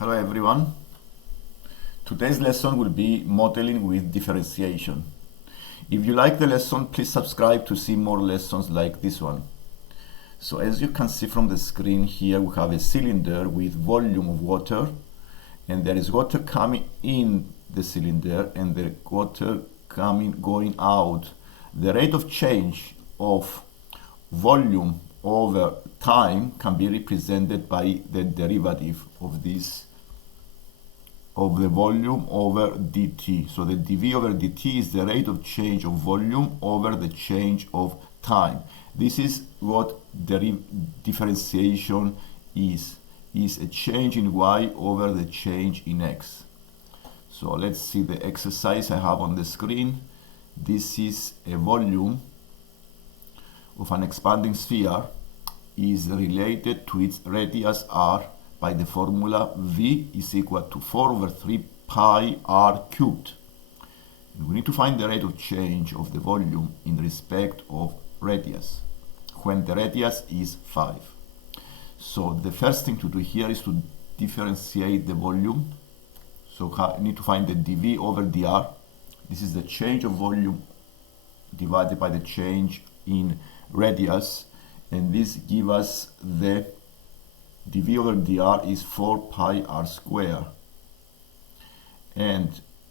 Hello everyone. Today's lesson will be modeling with differentiation. If you like the lesson, please subscribe to see more lessons like this one. So as you can see from the screen here, we have a cylinder with volume of water, and there is water coming in the cylinder and the water going out. The rate of change of volume over time can be represented by the derivative of this, of the volume over dt. So the dv over dt is the rate of change of volume over the change of time. This is what differentiation is a change in y over the change in x. So let's see the exercise I have on the screen. This is a volume of an expanding sphere is related to its radius r by the formula V is equal to 4 over 3 pi r cubed. And we need to find the rate of change of the volume in respect of radius when the radius is 5. So the first thing to do here is to differentiate the volume. So I need to find the dV over dr. This is the change of volume divided by the change in radius, and this gives us the dV over dr is 4 pi r square. And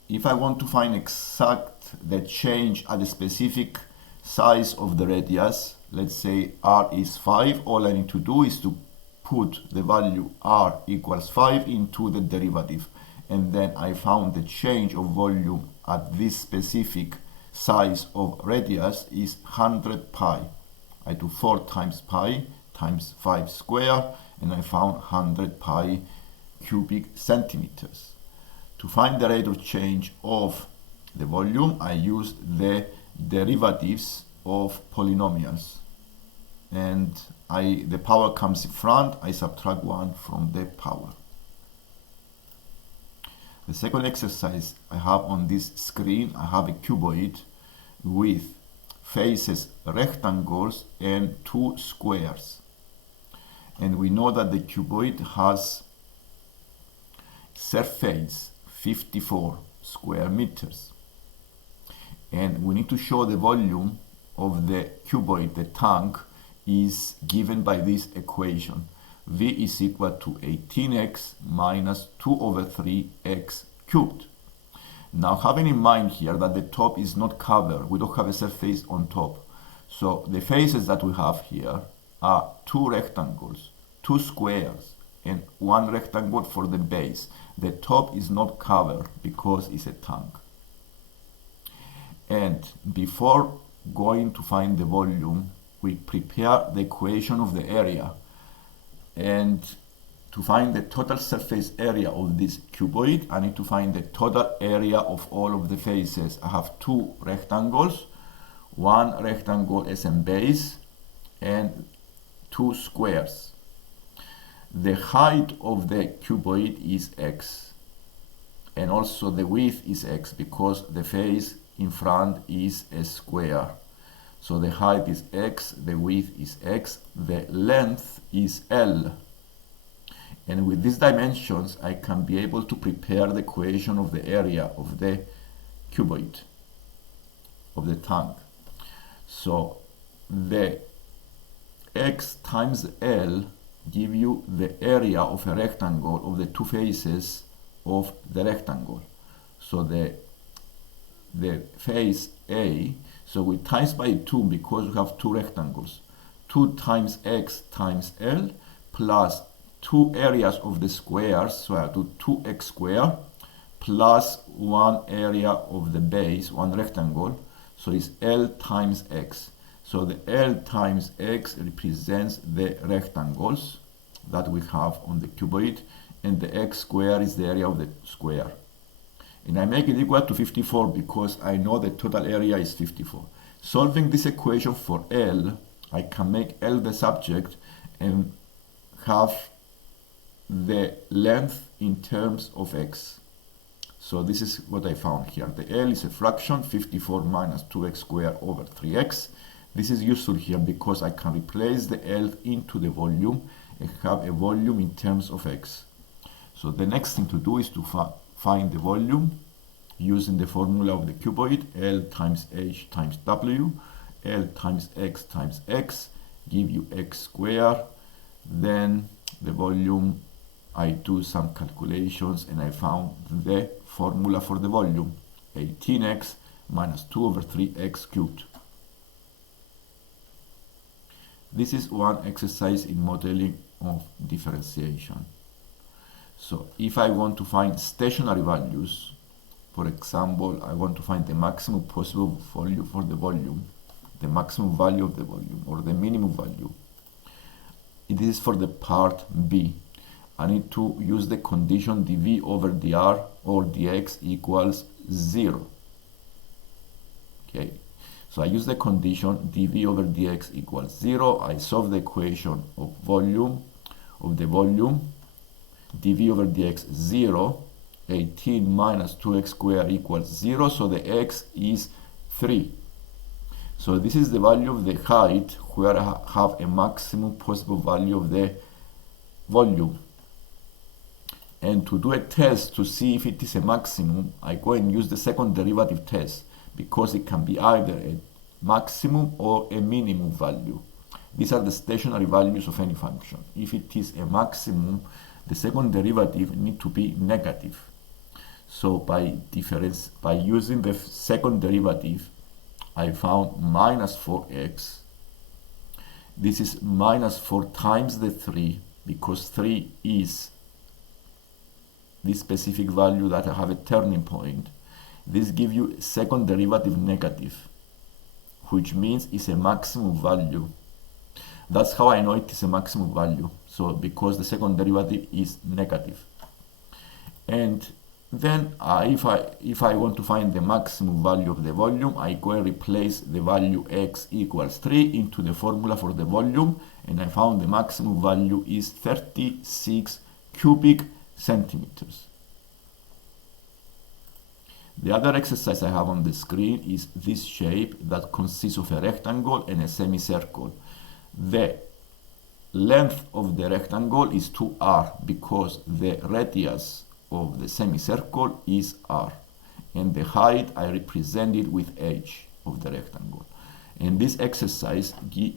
if I want to find exact the change at the specific size of the radius, let's say r is 5, all I need to do is to put the value r equals 5 into the derivative, and then I found the change of volume at this specific size of radius is 100 pi. I do 4 times pi times 5 square, and I found 100 pi cubic centimeters. To find the rate of change of the volume, I used the derivatives of polynomials, and the power comes in front, I subtract 1 from the power. The second exercise I have on this screen, I have a cuboid with faces rectangles and 2 squares. And we know that the cuboid has surface 54 square meters. And we need to show the volume of the cuboid, the tank, is given by this equation. V is equal to 18x minus 2 over 3x cubed. Now, having in mind here that the top is not covered, we don't have a surface on top. So the faces that we have here are 2 rectangles, 2 squares, and 1 rectangle for the base. The top is not covered because it's a tank. And before going to find the volume, we prepare the equation of the area. And to find the total surface area of this cuboid, I need to find the total area of all of the faces. I have 2 rectangles, 1 rectangle as a base, and 2 squares. The height of the cuboid is x, and also the width is x because the face in front is a square. So the height is x, the width is x, the length is L. And with these dimensions, I can be able to prepare the equation of the area of the cuboid, of the tank. So the x times L give you the area of a rectangle of the 2 faces of the rectangle. So the face A, so we times by 2 because we have 2 rectangles. 2 times x times L plus 2 areas of the squares, so I do 2x squared plus 1 area of the base, 1 rectangle, so it's L times x. So the L times x represents the rectangles that we have on the cuboid, and the x squared is the area of the square. And I make it equal to 54 because I know the total area is 54. Solving this equation for L, I can make L the subject and have the length in terms of x. So this is what I found here. The L is a fraction, 54 minus 2x squared over 3x. This is useful here because I can replace the L into the volume and have a volume in terms of x. So the next thing to do is to find the volume using the formula of the cuboid, L times H times W. L times X give you X squared. Then the volume, I do some calculations and I found the formula for the volume, 18x minus 2 over 3x cubed. This is one exercise in modeling of differentiation. So if I want to find stationary values, for example, I want to find the maximum possible value for the volume, the maximum value of the volume, or the minimum value. It is for the part B. I need to use the condition dv over dr or dx equals 0. Okay, so I use the condition dv over dx equals 0. I solve the equation of the volume, dv over dx 0, 18 minus 2x squared equals 0, so the x is 3. So this is the value of the height where I have a maximum possible value of the volume. And to do a test to see if it is a maximum, I go and use the second derivative test, because it can be either a maximum or a minimum value. These are the stationary values of any function. If it is a maximum, the second derivative needs to be negative. So by using the second derivative, I found minus 4x. This is minus 4 times the 3, because 3 is this specific value that I have a turning point. This gives you second derivative negative, which means it's a maximum value. That's how I know it is a maximum value. So because the second derivative is negative. And then if I want to find the maximum value of the volume, I go and replace the value x equals 3 into the formula for the volume, and I found the maximum value is 36 cubic centimeters. The other exercise I have on the screen is this shape that consists of a rectangle and a semicircle. The length of the rectangle is 2r because the radius of the semicircle is r, and the height I represent it with h of the rectangle. And this exercise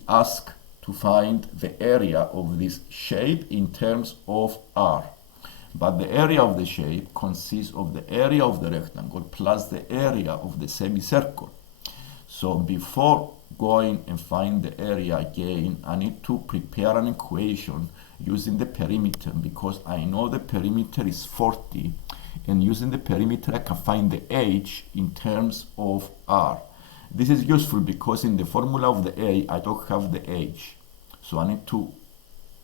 asks to find the area of this shape in terms of r. But the area of the shape consists of the area of the rectangle plus the area of the semicircle. So before going and find the area again, I need to prepare an equation using the perimeter, because I know the perimeter is 40, and using the perimeter I can find the h in terms of r. This is useful because in the formula of the a I don't have the h. So I need to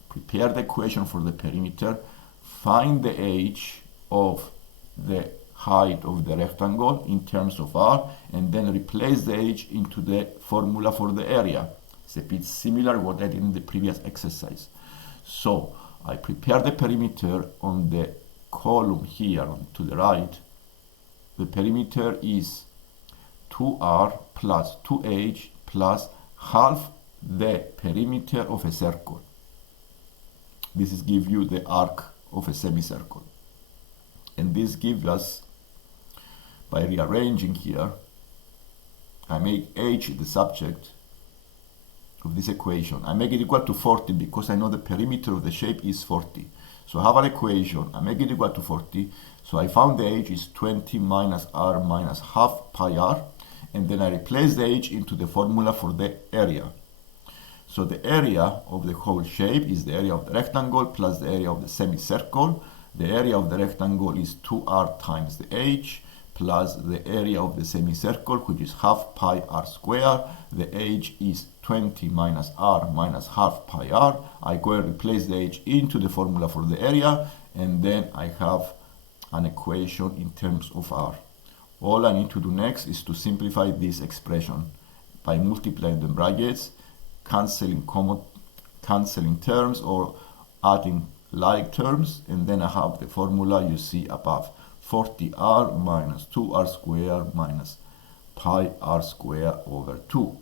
prepare the equation for the perimeter, find the h of the height of the rectangle in terms of r, and then replace the h into the formula for the area. It's a bit similar to what I did in the previous exercise. So I prepare the perimeter on the column here to the right. The perimeter is 2r plus 2h plus half the perimeter of a circle. This is give you the arc of a semicircle. And this gives us, by rearranging here, I make h the subject of this equation. I make it equal to 40 because I know the perimeter of the shape is 40. So I have an equation, I make it equal to 40. So I found the h is 20 minus r minus half pi r, and then I replace the h into the formula for the area. So the area of the whole shape is the area of the rectangle plus the area of the semicircle. The area of the rectangle is 2r times the h plus the area of the semicircle, which is half pi r squared. The h is 20 minus r minus half pi r. I go and replace the h into the formula for the area, and then I have an equation in terms of r. All I need to do next is to simplify this expression by multiplying the brackets, cancelling terms or adding like terms, and then I have the formula you see above, 40r minus 2r squared minus pi r squared over 2.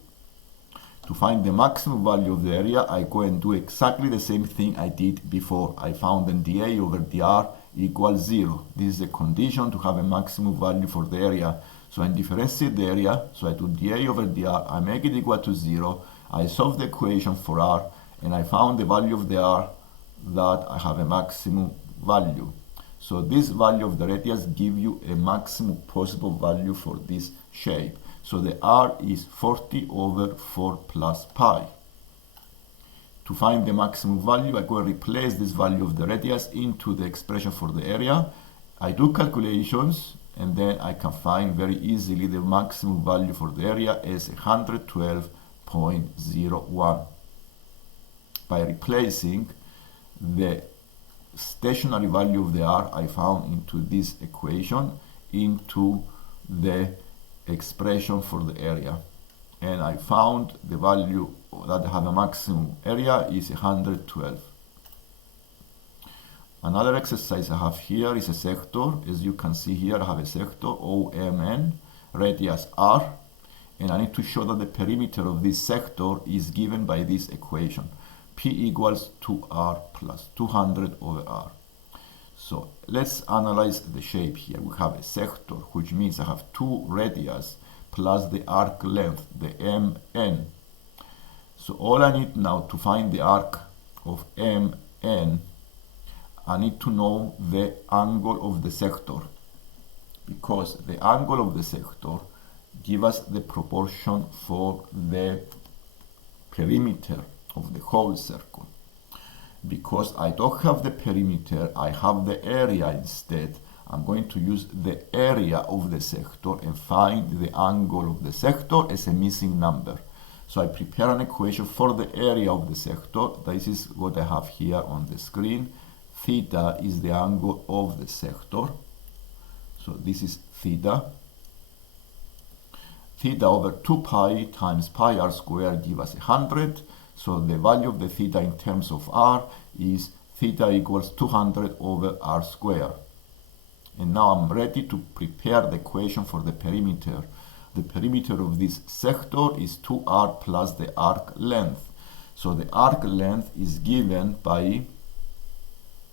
To find the maximum value of the area, I go and do exactly the same thing I did before. I found then dA over dr equals 0. This is a condition to have a maximum value for the area. So I differentiate the area, so I do dA over dr, I make it equal to 0, I solve the equation for r, and I found the value of the r that I have a maximum value. So this value of the radius gives you a maximum possible value for this shape. So the r is 40 over 4 plus pi. To find the maximum value, I go and replace this value of the radius into the expression for the area. I do calculations, and then I can find very easily the maximum value for the area is 112.01 by replacing the stationary value of the r I found into this equation into the expression for the area, and I found the value that have a maximum area is 112. Another exercise I have here is a sector. As you can see here, I have a sector OMN, radius r, and I need to show that the perimeter of this sector is given by this equation. P equals 2r plus 200 over r. So let's analyze the shape here. We have a sector, which means I have two radius plus the arc length, the mn. So all I need now to find the arc of mn, I need to know the angle of the sector, because the angle of the sector gives us the proportion for the perimeter of the whole circle. Because I don't have the perimeter, I have the area instead. I'm going to use the area of the sector and find the angle of the sector as a missing number. So I prepare an equation for the area of the sector. This is what I have here on the screen. Theta is the angle of the sector. So this is theta. Theta over 2 pi times pi r squared gives us 100. So the value of the theta in terms of r is theta equals 200 over r squared. And now I'm ready to prepare the equation for the perimeter. The perimeter of this sector is 2r plus the arc length. So the arc length is given by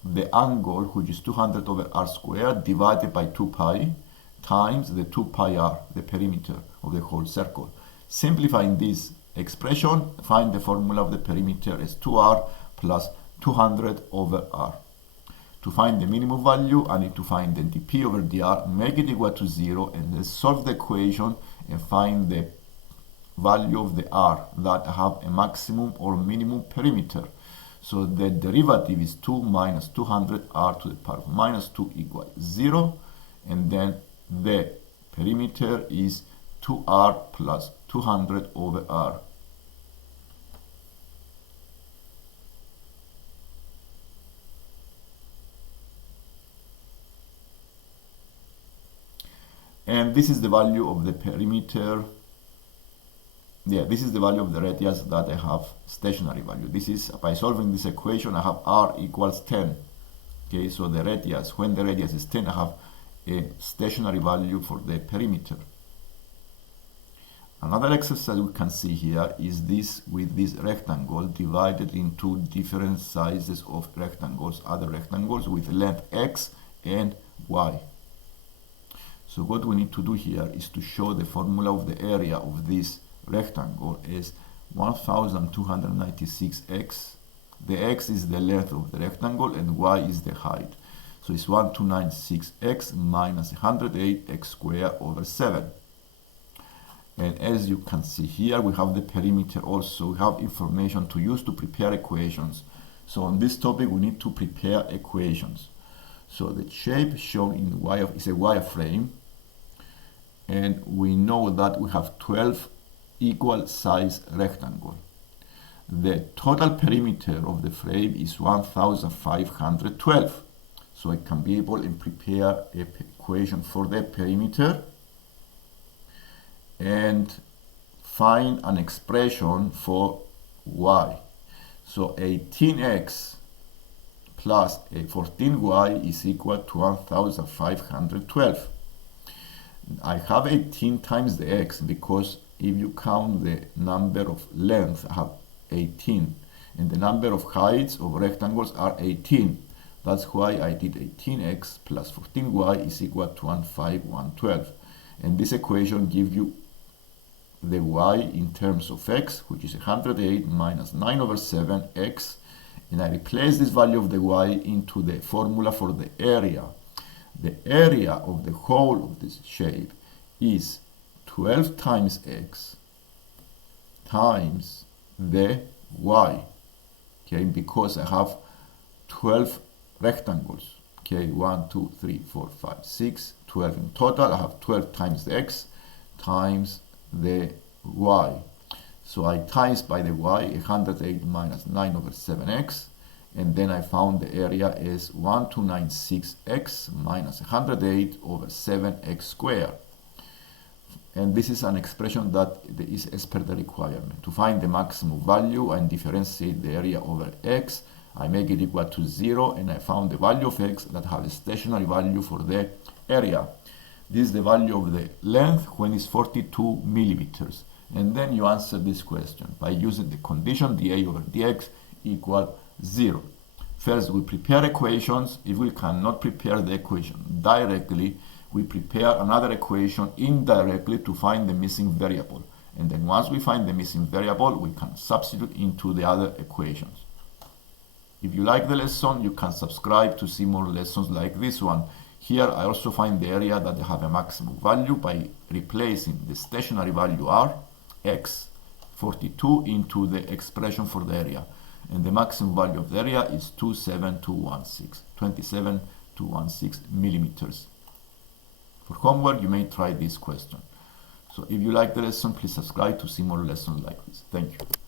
the angle, which is 200 over r squared, divided by 2 pi times the 2 pi r, the perimeter of the whole circle. Simplifying this expression, find the formula of the perimeter as 2r plus 200 over r. To find the minimum value, I need to find the dp over dr, make it equal to 0, and then solve the equation and find the value of the r that have a maximum or minimum perimeter. So the derivative is 2 minus 200 r to the power of minus 2 equals 0, and then the perimeter is 2r plus 200 over r. And this is the value of the perimeter. Yeah, this is the value of the radius that I have stationary value. This is, by solving this equation, I have r equals 10. Okay, so the radius, when the radius is 10, I have a stationary value for the perimeter. Another exercise we can see here is this with this rectangle divided into different sizes of rectangles, other rectangles with length x and y. So what we need to do here is to show the formula of the area of this rectangle is 1296x. The x is the length of the rectangle and y is the height. So it's 1296x minus 108x squared over 7. And as you can see here, we have the perimeter also. We have information to use to prepare equations. So on this topic, we need to prepare equations. So the shape shown in is a wireframe. And we know that we have 12 equal size rectangles. The total perimeter of the frame is 1512. So I can be able to prepare an equation for the perimeter and find an expression for y. So 18x plus 14y is equal to 1512. I have 18 times the x because if you count the number of lengths, I have 18, and the number of heights of rectangles are 18. That's why I did 18x plus 14y is equal to 15112. And this equation gives you the y in terms of x, which is 108 minus 9 over 7x. And I replace this value of the y into the formula for the area. The area of the whole of this shape is 12 times x times the y, okay, because I have 12 rectangles, okay, 1, 2, 3, 4, 5, 6, 12 in total. I have 12 times the x times the y. So I times by the y, 108 minus 9 over 7x, and then I found the area is 1296x minus 108 over 7x squared. And this is an expression that is as per the requirement. To find the maximum value and differentiate the area over x, I make it equal to 0, and I found the value of x that have a stationary value for the area. This is the value of the length when it's 42 millimeters. And then you answer this question by using the condition dA over dx equal 0. First, we prepare equations. If we cannot prepare the equation directly, we prepare another equation indirectly to find the missing variable. And then once we find the missing variable, we can substitute into the other equations. If you like the lesson, you can subscribe to see more lessons like this one. Here I also find the area that they have a maximum value by replacing the stationary value r, x, 42 into the expression for the area. And the maximum value of the area is 27216 millimeters. For homework, you may try this question. So if you like the lesson, please subscribe to see more lessons like this. Thank you.